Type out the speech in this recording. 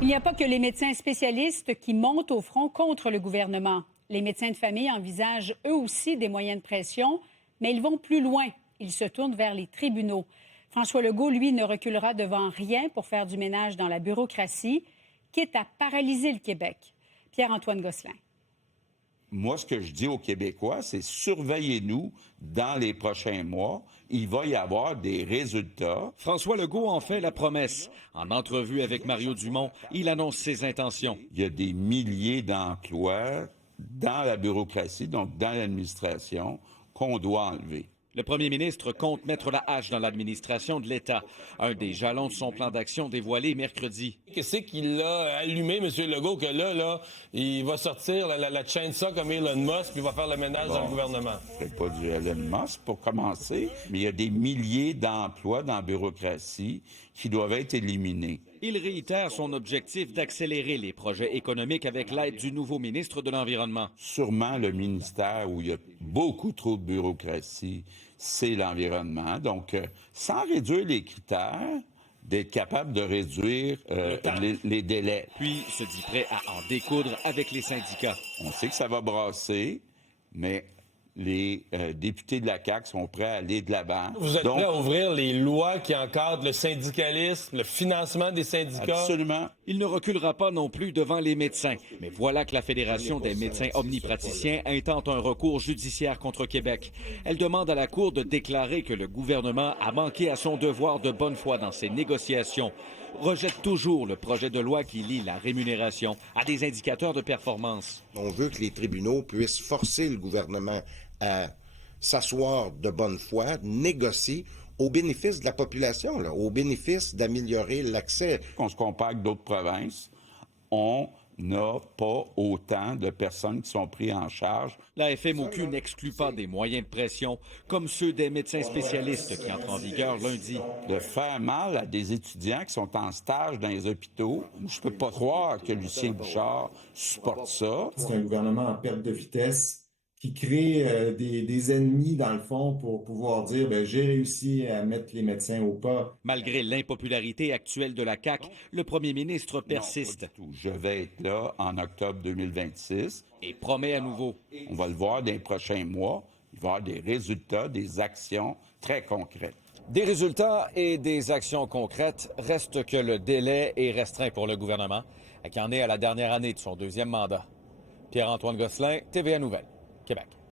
Il n'y a pas que les médecins spécialistes qui montent au front contre le gouvernement. Les médecins de famille envisagent eux aussi des moyens de pression, mais ils vont plus loin. Ils se tournent vers les tribunaux. François Legault, lui, ne reculera devant rien pour faire du ménage dans la bureaucratie, quitte à paralyser le Québec. Pierre-Antoine Gosselin. Moi, ce que je dis aux Québécois, c'est surveillez-nous dans les prochains mois. Il va y avoir des résultats. François Legault en fait la promesse. En entrevue avec Mario Dumont, il annonce ses intentions. Il y a des milliers d'emplois dans la bureaucratie, donc dans l'administration, qu'on doit enlever. Le premier ministre compte mettre la hache dans l'administration de l'État. Un des jalons de son plan d'action dévoilé mercredi. Qu'est-ce qu'il a allumé, M. Legault, que là, il va sortir la chainsaw comme Elon Musk, puis il va faire le ménage dans le gouvernement? C'est pas du Elon Musk pour commencer, mais il y a des milliers d'emplois dans la bureaucratie qui doivent être éliminés. Il réitère son objectif d'accélérer les projets économiques avec l'aide du nouveau ministre de l'Environnement. Sûrement le ministère où il y a beaucoup trop de bureaucratie, c'est l'environnement. Donc, sans réduire les critères, d'être capable de réduire les délais. Puis se dit prêt à en découdre avec les syndicats. On sait que ça va brasser, mais les députés de la CAQ sont prêts à aller de l'avant. Vous êtes prêts à ouvrir les lois qui encadrent le syndicalisme, le financement des syndicats? Absolument. Il ne reculera pas non plus devant les médecins. Mais voilà que la Fédération des médecins omnipraticiens intente un recours judiciaire contre Québec. Elle demande à la Cour de déclarer que le gouvernement a manqué à son devoir de bonne foi dans ses négociations. Rejette toujours le projet de loi qui lie la rémunération à des indicateurs de performance. On veut que les tribunaux puissent forcer le gouvernement à s'asseoir de bonne foi, négocier au bénéfice de la population, au bénéfice d'améliorer l'accès. On se compare avec d'autres provinces, on n'a pas autant de personnes qui sont prises en charge. La FMOQ n'exclut pas des moyens de pression, comme ceux des médecins spécialistes qui entrent en vigueur lundi. De faire mal à des étudiants qui sont en stage dans les hôpitaux, je peux pas croire que Lucien Bouchard supporte ça. C'est un gouvernement en perte de vitesse qui crée des ennemis, dans le fond, pour pouvoir dire « j'ai réussi à mettre les médecins au pas ». Malgré l'impopularité actuelle de la CAQ, le premier ministre persiste. Non, pas du tout. Je vais être là en octobre 2026. Et promet à nouveau. On va le voir dans les prochains mois. Il va y avoir des résultats, des actions très concrètes. Des résultats et des actions concrètes, reste que le délai est restreint pour le gouvernement, qui en est à la dernière année de son deuxième mandat. Pierre-Antoine Gosselin, TVA Nouvelles, Québec.